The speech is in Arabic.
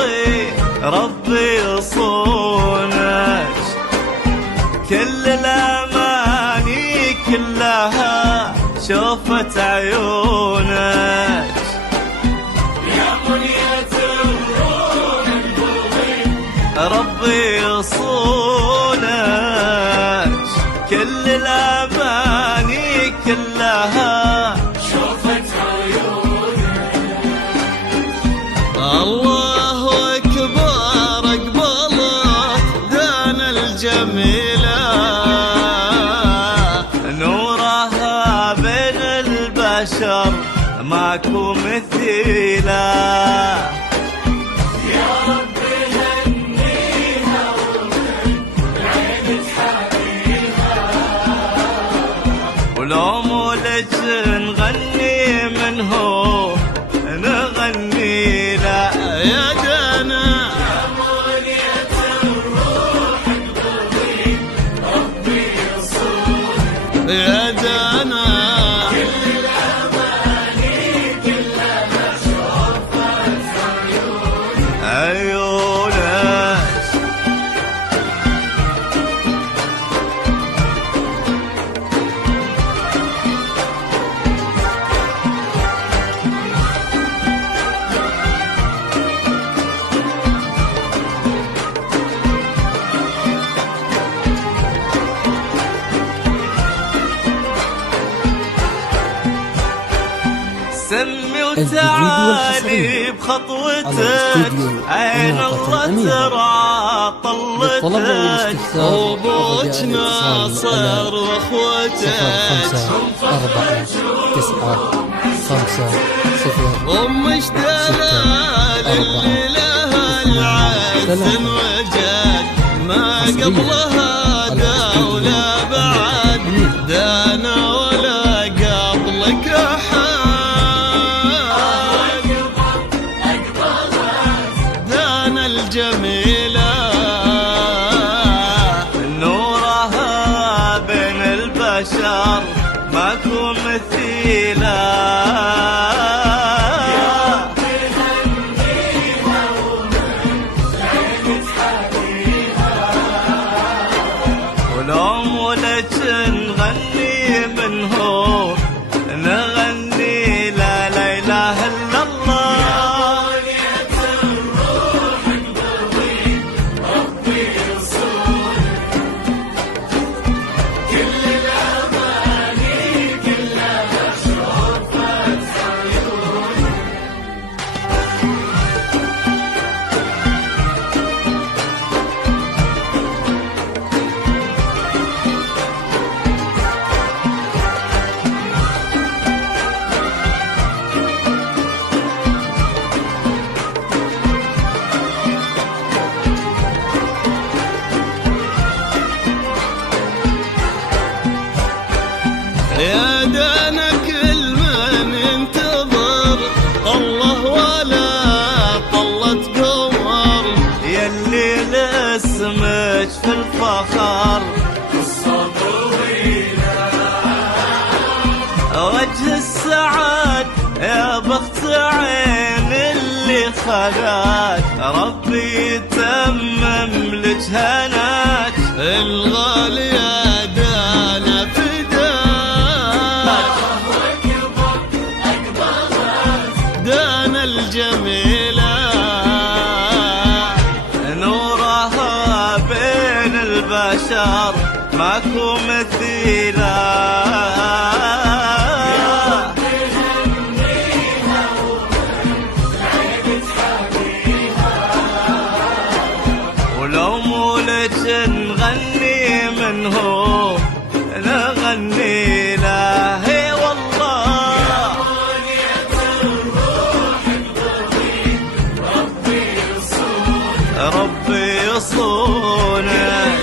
البغيض ربي يصونك، كل الأماني كلها شوفت عيونك. يا منية الروح البغيض ربي يصونك، كل الأماني كلها شوفت عيونك. الله أكبر أقبلت دان الجميلة، نورها بين البشر ماكو مثيلة. يا ربي هنيها ومن العين تحريها، ولو مولج نغني منه نغني لا يا دانا. يا منية الروح البغيض ربي يصونك، يا دانا كل الأماني كلها شوفت عيونك. عيونك. سمي وتعالي بخطوتك، عين الله ترى طلتك، وابوك ناصر واخوتك، 4-9-5-0 امش دلال اللي لها العز وجد، ما قبلها دولة بعد دانا ولا قبلك احد. دانا الجميلة نورها بين البشر ماكو مثيلة. ولو مولج نغني منه نغني لا لا إله إلا الله. منية الروح البغيض ربي يصونك، كل الأماني كلها شوفت عيونك. يا دانا كل من ينتظر الله ولا طلت قمر، يلي لاسمك في الفخر قصة طويلة وجه السعد يا بخت عين اللي خلاك، ربي يتمم لك هناك، الغالي يا دانا فداك. دانا الجميلة نورها بين البشر ماكو مثيلة. ولو مولج نغني منه نغني له والله. منية الروح البغيض ربي يصونك، ربي يصونك،